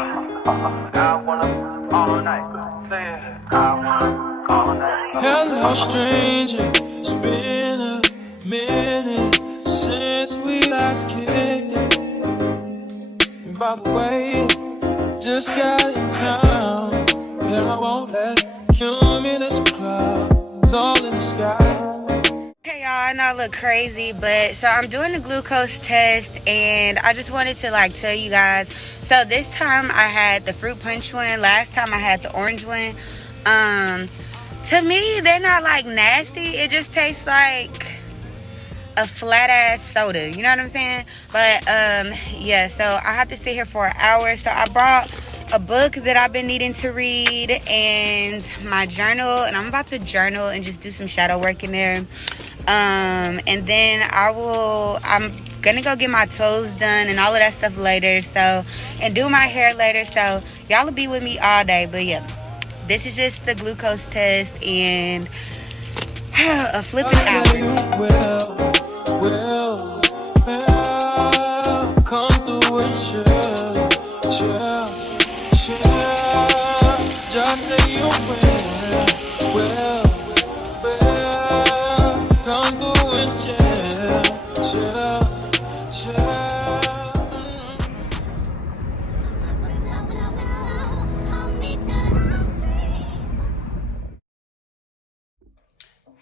I wanna all night. Say it. I wanna all night. Hello, stranger. It's been a minute since we last kicked it. And by the way, just got in town, and I won't let cumulus clouds all in the sky. Okay, y'all, I know I look crazy, but so I'm doing the glucose test, and I just wanted to tell you guys. So this time I had the fruit punch one. Last time I had the orange one. To me, they're not nasty. It just tastes like a flat ass soda. You know what I'm saying? But yeah. So I have to sit here for an hour. So I brought a book that I've been needing to read and my journal, and I'm about to journal and just do some shadow work in there. And then I'm gonna go get my toes done and all of that stuff later. So, and do my hair later. So y'all will be with me all day. But yeah, this is just the glucose test and a flipping hour. Well, come through and chill. Just say you will. Come through and chill.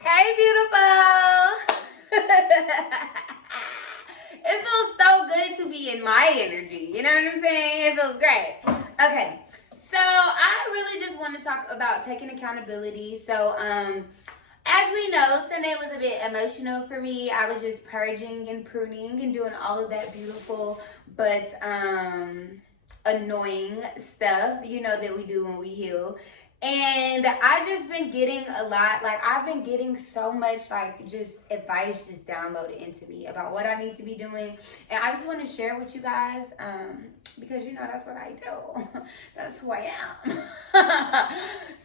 Hey, beautiful. It feels so good to be in my energy. You know what I'm saying? It feels great. Okay. So I really just want to talk about taking accountability. So, as we know, Sunday was a bit emotional for me. I was just purging and pruning and doing all of that beautiful but annoying stuff, that we do when we heal. And I just been getting a lot, I've been getting so much, just advice just downloaded into me about what I need to be doing. And I just want to share with you guys, because, that's what I do. That's who I am.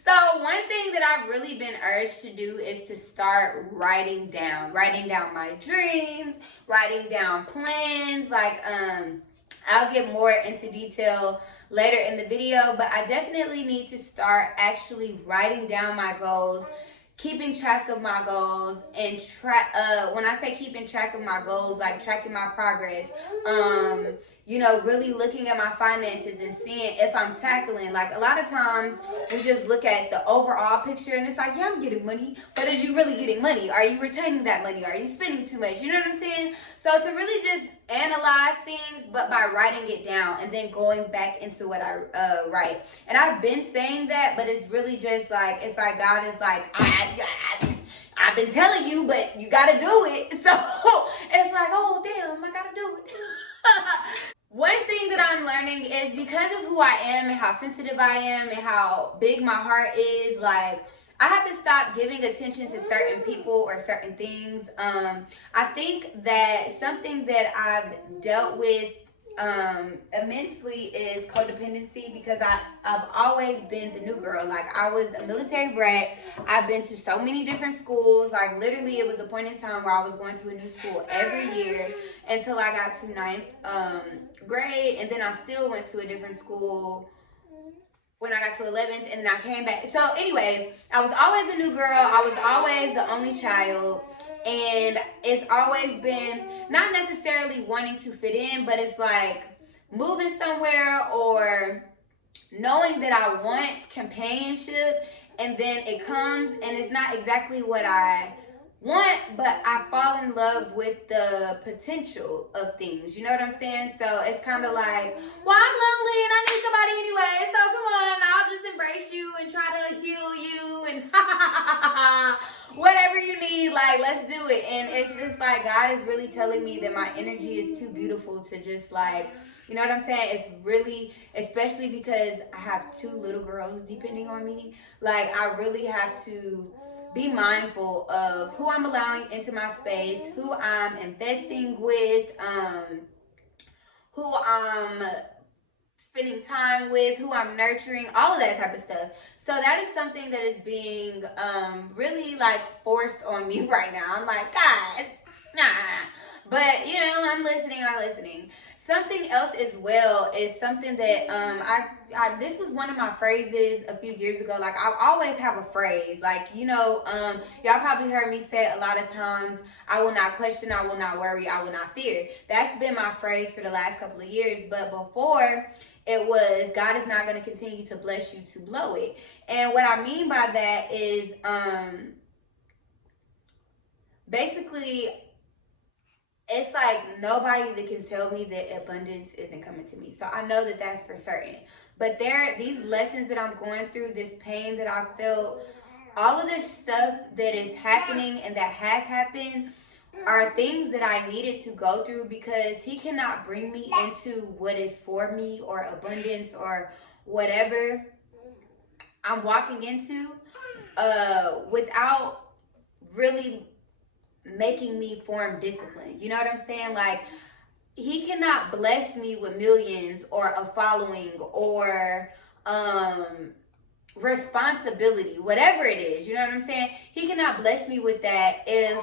So one thing that I've really been urged to do is to start writing down my dreams, writing down plans, I'll get more into detail later in the video, but I definitely need to start actually writing down my goals, keeping track of my goals, and when I say keeping track of my goals, tracking my progress, really looking at my finances and seeing if I'm tackling. A lot of times we just look at the overall picture and it's yeah, I'm getting money, but is you really getting money? Are you retaining that money? Are you spending too much? You know what I'm saying? So to really just analyze things, but by writing it down and then going back into what I write. And I've been saying that, but it's really just it's God is I've been telling you, but you gotta do it. So it's oh damn, I gotta do it. One thing that I'm learning is because of who I am and how sensitive I am and how big my heart is, I have to stop giving attention to certain people or certain things. I think that something that I've dealt with immensely is codependency, because I've always been the new girl. I was a military brat. I've been to so many different schools. Literally it was a point in time where I was going to a new school every year until I got to ninth grade, and then I still went to a different school when I got to 11th, and then I came back. So anyways, I was always a new girl. I was always the only child. And it's always been not necessarily wanting to fit in, but it's moving somewhere or knowing that I want companionship, and then it comes and it's not exactly what I want, but I fall in love with the potential of things. You know what I'm saying? So it's kind of well, I'm lonely and I need somebody anyway. So come on, I'll just embrace you and try to heal you and whatever you need, let's do it. And it's just God is really telling me that my energy is too beautiful to just you know what I'm saying? It's really, especially because I have two little girls depending on me. I really have to be mindful of who I'm allowing into my space, who I'm investing with, who I'm spending time with, who I'm nurturing, all of that type of stuff. So that is something that is being really forced on me right now. I'm God, nah. But I'm listening. Something else as well is something that I this was one of my phrases a few years ago. Like, I always have a phrase, like, y'all probably heard me say it a lot of times. I will not question, I will not worry, I will not fear. That's been my phrase for the last couple of years. But before, it was, God is not going to continue to bless you to blow it. And what I mean by that is basically, it's like nobody that can tell me that abundance isn't coming to me. So I know that that's for certain. But these lessons that I'm going through, this pain that I felt, all of this stuff that is happening and that has happened are things that I needed to go through, because he cannot bring me into what is for me or abundance or whatever I'm walking into without really making me form discipline. You know what I'm saying? Like, he cannot bless me with millions or a following or responsibility, whatever it is. You know what I'm saying? He cannot bless me with that if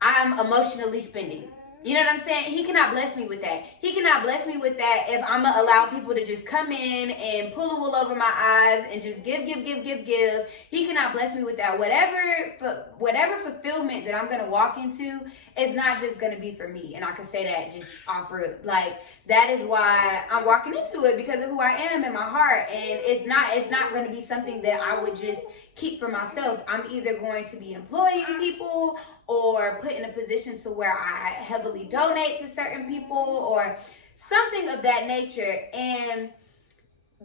I'm emotionally spending. You know what I'm saying? He cannot bless me with that. He cannot bless me with that if I'm going to allow people to just come in and pull the wool over my eyes and just give. He cannot bless me with that. Whatever fulfillment that I'm going to walk into is not just going to be for me. And I can say that just off rip. Like, that is why I'm walking into it, because of who I am in my heart. And it's not going to be something that I would just keep for myself. I'm either going to be employing people or put in a position to where I heavily donate to certain people or something of that nature. And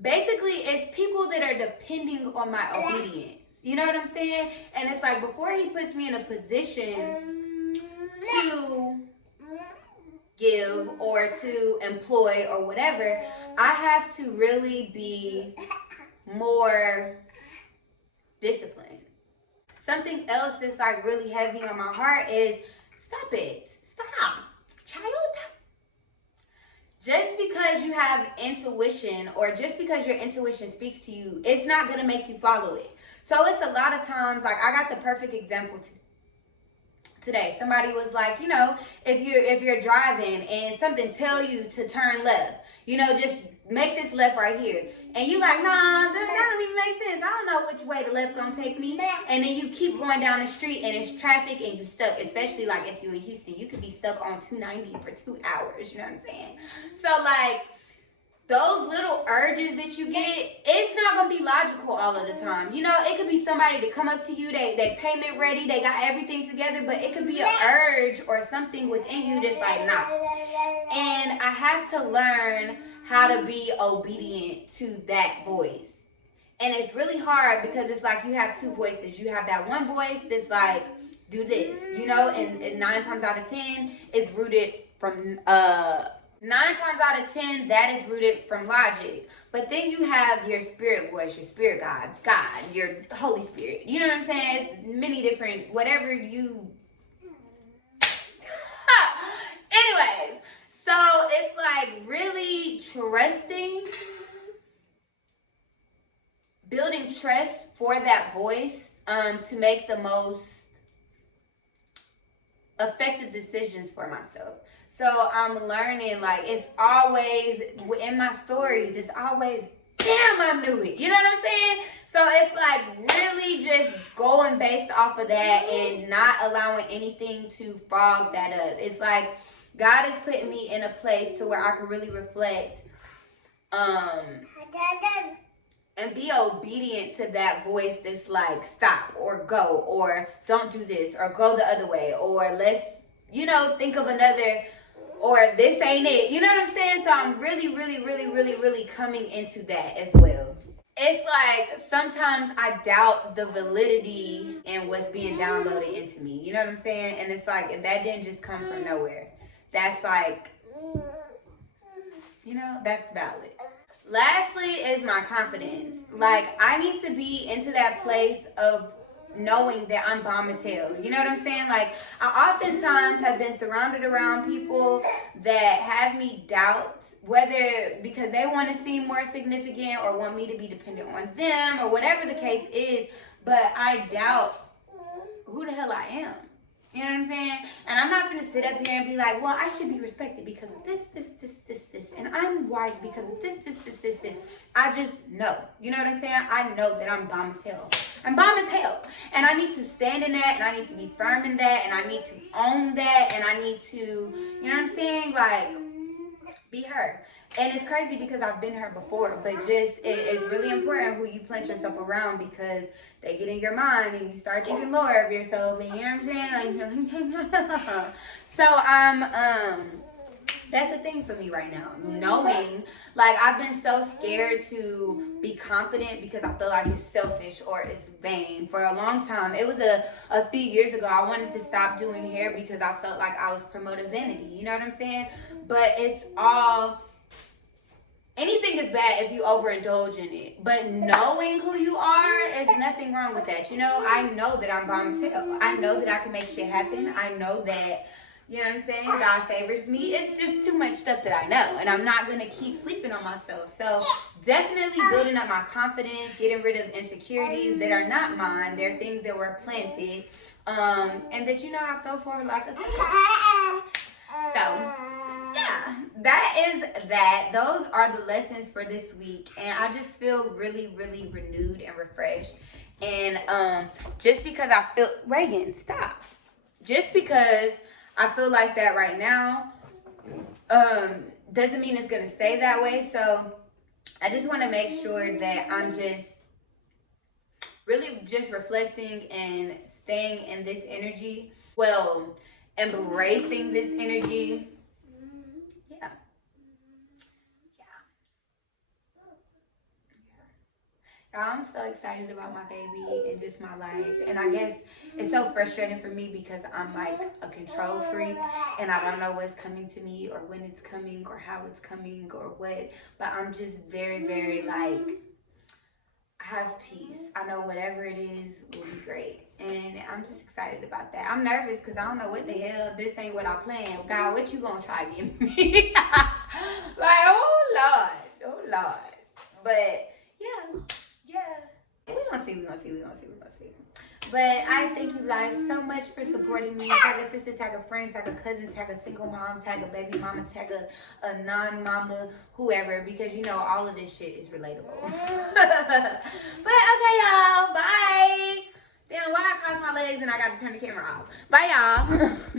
basically, it's people that are depending on my obedience. You know what I'm saying? And it's like, before he puts me in a position to give or to employ or whatever, I have to really be more disciplined. Something else that's like really heavy on my heart is, stop it. Stop. Child. Just because you have intuition or just because your intuition speaks to you, it's not going to make you follow it. So it's a lot of times, like, I got the perfect example today. Somebody was like, if you're driving and something tell you to turn left, just make this left right here. And you like, nah, that don't even make sense. I don't know which way the left gonna take me. And then you keep going down the street and it's traffic and you stuck. Especially like if you're in Houston, you could be stuck on 290 for 2 hours. You know what I'm saying? So like, those little urges that you get, it's not going to be logical all of the time. It could be somebody to come up to you, they payment ready, they got everything together, but it could be an urge or something within you that's like, nah. And I have to learn how to be obedient to that voice. And it's really hard because it's like you have two voices. You have that one voice that's like, do this, and 9 times out of 10, it's rooted from 9 times out of 10, that is rooted from logic. But then you have your spirit voice, your spirit God, your Holy Spirit. You know what I'm saying? It's many different, whatever you... Anyways, so it's like really trusting, building trust for that voice to make the most effective decisions for myself. So I'm learning, like, it's always, in my stories, it's always, damn, I knew it. You know what I'm saying? So it's like really just going based off of that and not allowing anything to fog that up. It's like God is putting me in a place to where I can really reflect and be obedient to that voice that's like, stop or go or don't do this or go the other way or let's, think of another, or this ain't it. You know what I'm saying? So I'm really coming into that as well. It's like sometimes I doubt the validity in what's being downloaded into me. You know what I'm saying? And it's like, that didn't just come from nowhere. That's like, that's valid. Lastly is my confidence. Like, I need to be into that place of knowing that I'm bomb as hell. You know what I'm saying? Like, I oftentimes have been surrounded around people that have me doubt, whether because they want to seem more significant or want me to be dependent on them or whatever the case is, but I doubt who the hell I am. You know what I'm saying? And I'm not gonna sit up here and be like, well, I should be respected because of this. And I'm wise because of this. I just know. You know what I'm saying? I know that I'm bomb as hell. I'm bomb as hell. And I need to stand in that, and I need to be firm in that, and I need to own that, and I need to, you know what I'm saying? Like, be her. And it's crazy because I've been her before, but just it's really important who you plant yourself around, because they get in your mind and you start thinking lower of yourself, and you know what I'm saying? Like, so that's the thing for me right now. Knowing, like, I've been so scared to be confident because I feel like it's selfish or it's vain for a long time. It was a few years ago, I wanted to stop doing hair because I felt like I was promoting vanity. You know what I'm saying? But it's all, anything is bad if you overindulge in it. But knowing who you are, there's nothing wrong with that. You know, I know that I'm bomb as hell. I know that I can make shit happen. I know that, you know what I'm saying, God favors me. It's just too much stuff that I know, and I'm not gonna keep sleeping on myself. So definitely building up my confidence, getting rid of insecurities that are not mine. They're things that were planted, and that, you know, I fell for like a so yeah, that is that. Those are the lessons for this week, and I just feel really, really renewed and refreshed. And just because I feel, Reagan, stop. Just because I feel like that right now, doesn't mean it's gonna stay that way. So I just want to make sure that I'm just really just reflecting and staying in this energy. Well, embracing this energy. Yeah. I'm so excited about my baby and just my life. And I guess it's so frustrating for me because I'm like a control freak and I don't know what's coming to me or when it's coming or how it's coming or what. But I'm just very, very like, have peace. I know whatever it is will be great. And I'm just excited about that. I'm nervous because I don't know what the hell. This ain't what I planned. God, what you gonna try to give me? Like, oh Lord. But yeah. We're gonna see. But I thank you guys so much for supporting me. Tag a sister, tag a friend, tag a cousin, tag a single mom, tag a baby mama, tag a non-mama, whoever, because you know all of this shit is relatable. But okay, y'all. Bye. Damn, why I cross my legs and I gotta turn the camera off. Bye, y'all.